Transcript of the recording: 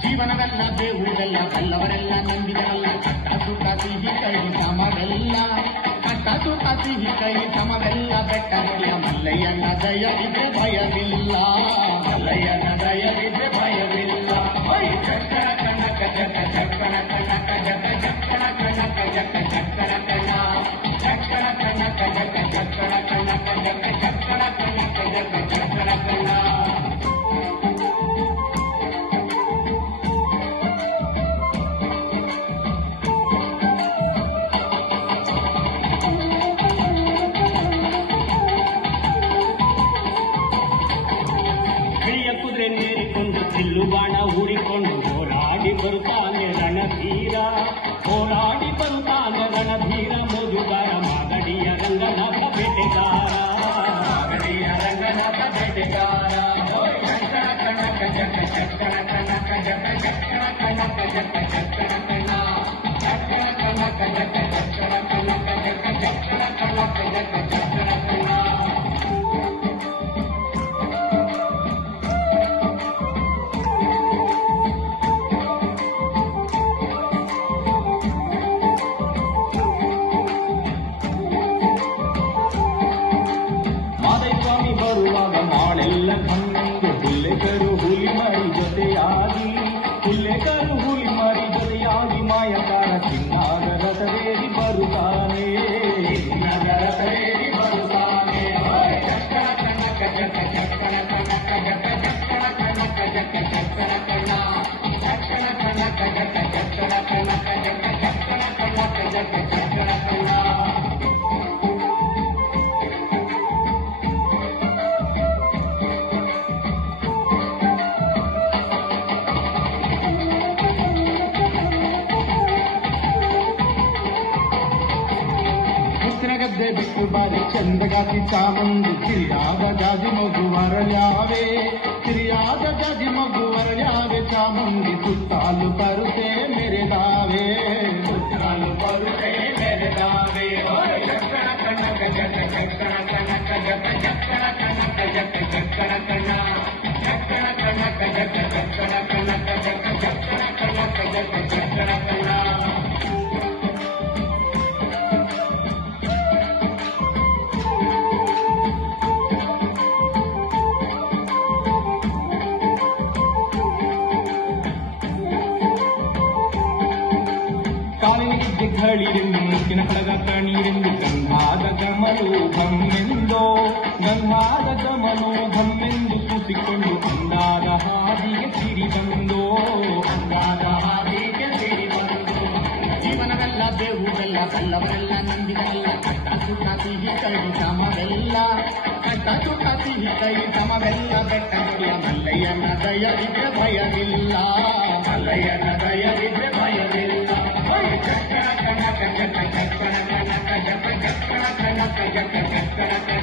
ಜೀವನವೆಲ್ಲ ಬೇವುದೆಲ್ಲ ಬಲ್ಲವರೆಲ್ಲ ನಂಬಿದರಲ್ಲ ಕಟ್ಟ ಸಿಹಿ ಕೈ ಸಮವೆಲ್ಲ ಕಟ್ಟ ಸಿಹಿ ಕೈ ಸಮವೆಲ್ಲ ಬೆಟ್ಟ ನೋಡಿಯ ಮಲ್ಲಯ್ಯನ ದಯವಿದ್ರೆ ಭಯವಿಲ್ಲ ಮಲ್ಲಯ್ಯನ ದಯವಿದ್ರೆ ಭಯವಿಲ್ಲ ಚಕ್ಕಣ ಕನಕ ಜಕ ಚಕ್ಕಣ ಕನಕ ಜಕ ಚಕ್ಕಣ ಕನಕ ಜಕ ಚಕ್ಕಣ ಕಣ ಚಕ್ಕಣ ಕನಕ ಜಕ ಚಕ್ಕಣ ಕನಕ ಜಕ ಚಕ್ಕಣ ಕನಕ ಜಕ ಚಕ್ಕಣ ಕಣ ನೀರಿಕೊಂಡು ಚಿಲ್ಲುಬಾಣ ಊರಿಕೊಂಡು ಹೋರಾಡಿ ಬರುತ್ತಾನೆ ರಣಧೀರ ಹೋರಾಡಿ ಬರುತ್ತಾನೆ ರಣಧೀರ ಮೋದುಗಾರ ಮಾಗಡಿಯ ರಂಗನಾಥ ಬೇಟೆಗಾರ ಮಾಗಡಿಯ ರಂಗನಾಥ ಬೇಟೆಗಾರ ಚಕ್ಕಣ ಕನಕ ಜಕ ಚಕ್ಕಣ ಕನಕ ಜಕ ಚಕ್ಕಣ ಕನಕ ಜಕ ಚಕ್ಕಣ ಕಣ ಚಕ್ಕಣ ಕನಕ ಜಕ ಚಕ್ಕಣ ಕನಕ ಜಕ ಚಕ್ಕಣ ಕನಕ ಜಕ ಚಕ್ಕಣ ಕಣ ಬರುವಾಗ ಮಾಳೆಲ್ಲ ಕಣ್ಣೆಂದು ಹುಲ್ಲೆಕರು ಹುಲಿ ಮರಿ ಜೊತೆಯಾಗಿ ಹುಲ್ಲೆಕರು ಹುಲಿ ಮರಿ ಜೊತೆಯಾಗಿ ಮಾಯಕಾರ ಚಿನ್ನಾದ ರಥವೇರಿ ಬರುತ್ತಾನೆ ರಥವೇರಿ ಬರುತ್ತಾನೆ ಚಕ್ಕಣ ಕನಕ ಜಕ ಚಕ್ಕಣ ಕನಕ ಜಕ ಚಕ್ಕಣ ಕನಕ ಜಕ ಚಕ್ಕಣ ಕಣ ಚಕ್ಕಣ ಕನಕ ಜಕ ಚಕ್ಕಣ ಕನಕ ಜಕ ಚಕ್ಕಣ ಕನಕ ಜಕ ಚಕ್ಕಣ ಕಣ ಗದ್ದೆ ಬಿಟ್ಟು ಬಾರಿ ಚಂದಗಾತಿ ಚಾಮುಂಡಿ ಸಿರಿಯಾದ ಜಾಜಿ ಮಗು ವರಳ್ಯಾವೆ ಸಿರಿಯಾದ ಜಾಜಿ ಮಗು ವರಳ್ಯಾವೆ ಚಾಮುಂಡಿ ಸುತ್ತಾಲು ಪರುತೆ ಮೆರೆದಾವೆ ಸುತ್ತಾಲು ಪರುತೆ ಮೆರೆದಾವೆ ಚಕ್ಕಣ ಕನಕ ಜಕ ಚಕ್ಕಣ ಕನಕ ಜಕ ಚಕ್ಕಣ ಕನಕ ಜಕ ಚಕ್ಕಣ ಕಣ ಚಕ್ಕಣ ಕನಕ ಜಕ ಚಕ್ಕಣ ಕನಕ ಜಕ ಚಕ್ಕಣ ಕನಕ ಜಕ ಚಕ್ಕಣ ಕಣ ಕಾಲಿಗೆ ಘಳಿರೆಂದು ಮುಕ್ಕಿನ ಕಡಗ ಕಣೀರೆಂದು ಗಂಧಾದ ಗಮನೋಭಮ್ಮೆಂದೋ ಗಂಧಾದ ಗಮನೋಭಮ್ಮೆಂದು ಕೂಸಿಕೊಂಡು ಅಂದಾದ ಹಾದಿಗೆ ಸಿರಿ ಬಂದೋ ಅಂದಾದ ಹಾದಿಗೆ ಸಿರಿ ಬಂದೋ ಜೀವನವೆಲ್ಲ ಬೇವುದೆಲ್ಲ ಬಲ್ಲವರೆಲ್ಲ ನಂಬಿದರಲ್ಲ ಕಟ್ಟ ಸಿಹಿ ಕೈ ಸಮವೆಲ್ಲ ಕಟ್ಟ ಸಿಹಿ ಕೈ ಸಮವೆಲ್ಲ ಬೆಟ್ಟ ನೋಡಿಯ ಮಲ್ಲಯ್ಯನ ದಯವಿದ್ರೆ ಭಯವಿಲ್ಲ ಮಲ್ಲಯ್ಯನ ದಯವಿದ್ರೆ ಭಯವಿಲ್ಲ ಚಕ್ಕಣ ಕನಕ ಜಕ ಚಕ್ಕಣ ಕನಕ ಜಕ ಚಕ್ಕಣ ಕನಕ ಜಕ ಚಕ್ಕಣ